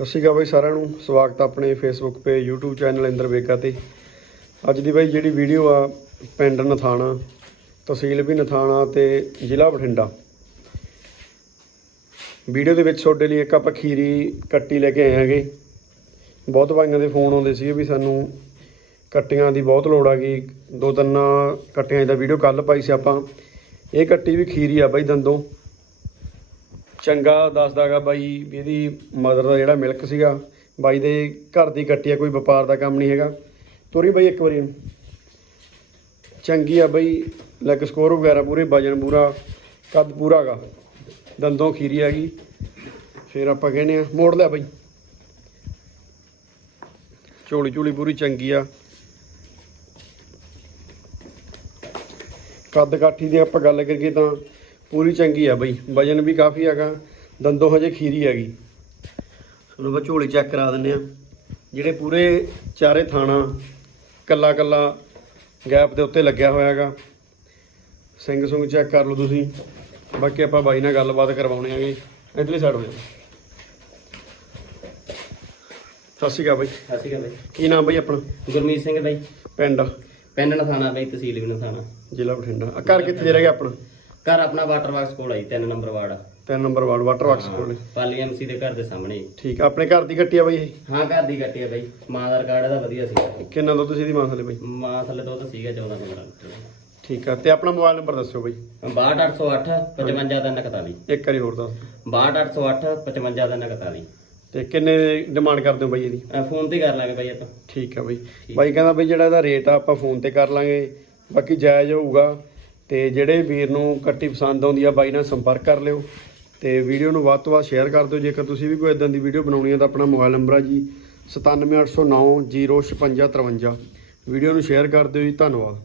ਸਤਿ ਸ਼੍ਰੀ ਅਕਾਲ ਬਾਈ ਸਾਰਿਆਂ ਨੂੰ। ਸਵਾਗਤ ਆਪਣੇ Facebook page YouTube channel Inder Vega ਤੇ। ਅੱਜ ਦੀ ਬਾਈ ਜਿਹੜੀ ਵੀਡੀਓ ਆ, ਪਿੰਡ ਨਥਾਣਾ, ਤਹਿਸੀਲ ਵੀ ਨਥਾਣਾ ਤੇ ਜ਼ਿਲ੍ਹਾ ਬਠਿੰਡਾ। ਵੀਡੀਓ ਦੇ ਵਿੱਚ ਤੁਹਾਡੇ ਲਈ ਇੱਕ ਆਪਾਂ ਖੀਰੀ ਕੱਟੀ ਲੈ ਕੇ ਆਏ ਹਾਂਗੇ। ਬਹੁਤ ਭਾਈਆਂ ਦੇ ਫੋਨ ਆਉਂਦੇ ਸੀਗੇ ਵੀ ਸਾਨੂੰ ਕੱਟੀਆਂ ਦੀ ਬਹੁਤ ਲੋੜ ਆ ਗਈ। ਦੋ ਤਿੰਨ ਕੱਟੀਆਂ ਦਾ ਵੀਡੀਓ ਕੱਲ ਪਾਈ ਸੀ ਆਪਾਂ। ਇਹ ਕੱਟੀ ਵੀ ਖੀਰੀ ਆ ਬਾਈ ਦੰਦੋਂ। ਚੰਗਾ ਦੱਸਦਾਗਾ ਬਾਈ ਵੀ ਇਹਦੀ ਮਦਰ ਦਾ ਜਿਹੜਾ ਮਿਲਕ ਸੀਗਾ, ਬਾਈ ਦੇ ਘਰ ਦੀ ਕੱਟੀ ਆ, ਕੋਈ ਵਪਾਰ ਦਾ ਕੰਮ ਨਹੀਂ ਹੈਗਾ। ਤੋਰੀ ਬਾਈ ਇੱਕ ਵਾਰੀ ਚੰਗੀ ਆ ਬਾਈ ਲੈਗ ਸਕੋਰ ਵਗੈਰਾ ਪੂਰੇ, ਵਜਨ ਪੂਰਾ, ਕੱਦ ਪੂਰਾ ਗਾ। ਦੰਦੋਂ ਖੀਰੀ ਹੈਗੀ ਫਿਰ ਆਪਾਂ ਕਹਿੰਦੇ ਆ, ਮੋੜ ਲਿਆ ਬਾਈ। ਝੋਲੀ ਝੋਲੀ ਪੂਰੀ ਚੰਗੀ ਆ। ਕੱਦ ਕਾਠੀ ਦੀ ਆਪਾਂ ਗੱਲ ਕਰੀਏ ਤਾਂ ਪੂਰੀ ਚੰਗੀ ਆ ਬਈ ਵਜਨ ਵੀ ਕਾਫੀ ਹੈਗਾ ਦੰਦੋਂ ਹਜੇ ਖੀਰੀ ਹੈਗੀ। ਤੁਹਾਨੂੰ ਆਪਾਂ ਝੋਲੀ ਚੈੱਕ ਕਰਾ ਦਿੰਨੇ ਆ। ਜਿਹੜੇ ਪੂਰੇ ਚਾਰੇ ਥਾਣਾ ਕੱਲਾ ਕੱਲਾ ਗੈਪ ਦੇ ਉੱਤੇ ਲੱਗਿਆ ਹੋਇਆ ਹੈਗਾ ਸਿੰਘ ਸੁੰਗ ਚੈੱਕ ਕਰ ਲਓ ਤੁਸੀਂ। ਬਾਕੀ ਆਪਾਂ ਬਾਈ ਨਾਲ ਗੱਲਬਾਤ ਕਰਵਾਉਣੇ ਆਗੇ ਇਧਰਲੀ ਸਾਈਡ ਹੋ ਜਾ ਸਤਿ ਸ਼੍ਰੀ ਅਕਾਲ ਬਾਈ। ਸਤਿ ਸ਼੍ਰੀ ਅਕਾਲ ਕੀ ਨਾਮ ਬਾਈ ਆਪਣਾ? ਬਾਈ ਗੁਰਮੀਤ ਸਿੰਘ ਬਾਈ। ਪਿੰਡ। ਪਿੰਡ ਨਥਾਣਾ ਬਾਈ ਤਹਿਸੀਲ ਵੀ ਨਥਾਣਾ। ਜ਼ਿਲ੍ਹਾ ਬਠਿੰਡਾ। ਆ ਘਰ ਕਿੱਥੇ ਰਹਿ ਗਿਆ ਆਪਣਾ? ਘਰ ਆਪਣਾ ਵਾਟਰ ਵਾਰਕਸ ਕੋਲ ਆਈ 3 ਨੰਬਰ ਵਾਰਡ ਤਿੰਨ ਨੰਬਰ ਵਾਰਡ ਵਾਟਰ ਵਰਕਸ ਕੋਲੇ। ਪਾਲੀ ਐਮਸੀ ਦੇ ਘਰ ਦੇ ਸਾਹਮਣੇ ਹੀ। ਠੀਕ ਆ ਆਪਣੇ ਘਰ ਦੀ ਕੱਟੀ ਆ ਬਾਈ ਇਹ? ਹਾਂ ਘਰ ਦੀ ਕੱਟੀ ਆ ਬਾਈ। ਮਾਂ ਦਾ ਰਿਕਾਰਡ ਇਹਦਾ ਵਧੀਆ ਸੀ ਕਿੰਨਾ ਦੁੱਧ ਸੀ ਦੀ ਮਾਂ ਥਲੇ ਬਾਈ? ਮਾਂ ਥੱਲੇ ਤਾਂ ਸੀਗਾ 14 15 ਠੀਕ ਆ ਤੇ ਆਪਣਾ ਮੋਬਾਈਲ ਨੰਬਰ ਦੱਸਿਓ ਬਾਈ। 62808 55341 ਇੱਕ ਵਾਰੀ ਹੋਰ ਦੱਸ। 62808 55341 ਤੇ ਕਿੰਨੇ ਡਿਮਾਂਡ ਕਰਦੇ ਹੋ ਬਾਈ ਇਹਦੀ? ਫੋਨ ਤੇ ਕਰ ਲਾਂਗੇ ਬਾਈ ਆਪਾਂ। ਠੀਕ ਆ ਬਾਈ। ਬਾਈ ਕਹਿੰਦਾ ਬਾਈ ਜਿਹੜਾ ਇਹਦਾ ਰੇਟ ਆ ਆਪਾਂ ਫੋਨ ਤੇ ਕਰ ਲਾਂਗੇ। ਬਾਕੀ ਜਾਇਜ਼ ਹੋਊਗਾ। ਤੇ ਜਿਹੜੇ ਵੀਰ ਨੂੰ ਕੱਟੀ ਪਸੰਦ ਆਉਂਦੀ ਆ, ਬਾਈ ਨਾਲ ਸੰਪਰਕ ਕਰ ਲਿਓ ਤੇ ਵੀਡੀਓ ਨੂੰ ਵੱਧ ਤੋਂ ਵੱਧ ਸ਼ੇਅਰ ਕਰ ਦਿਓ। ਜੇਕਰ ਤੁਸੀਂ ਵੀ ਕੋਈ ਇਦਾਂ ਦੀ ਵੀਡੀਓ ਬਣਾਉਣੀ ਹੈ ਤਾਂ ਆਪਣਾ ਮੋਬਾਈਲ ਨੰਬਰ ਆ ਜੀ 97809 05653 ਵੀਡੀਓ ਨੂੰ ਸ਼ੇਅਰ ਕਰ ਦਿਓ ਜੀ। ਧੰਨਵਾਦ।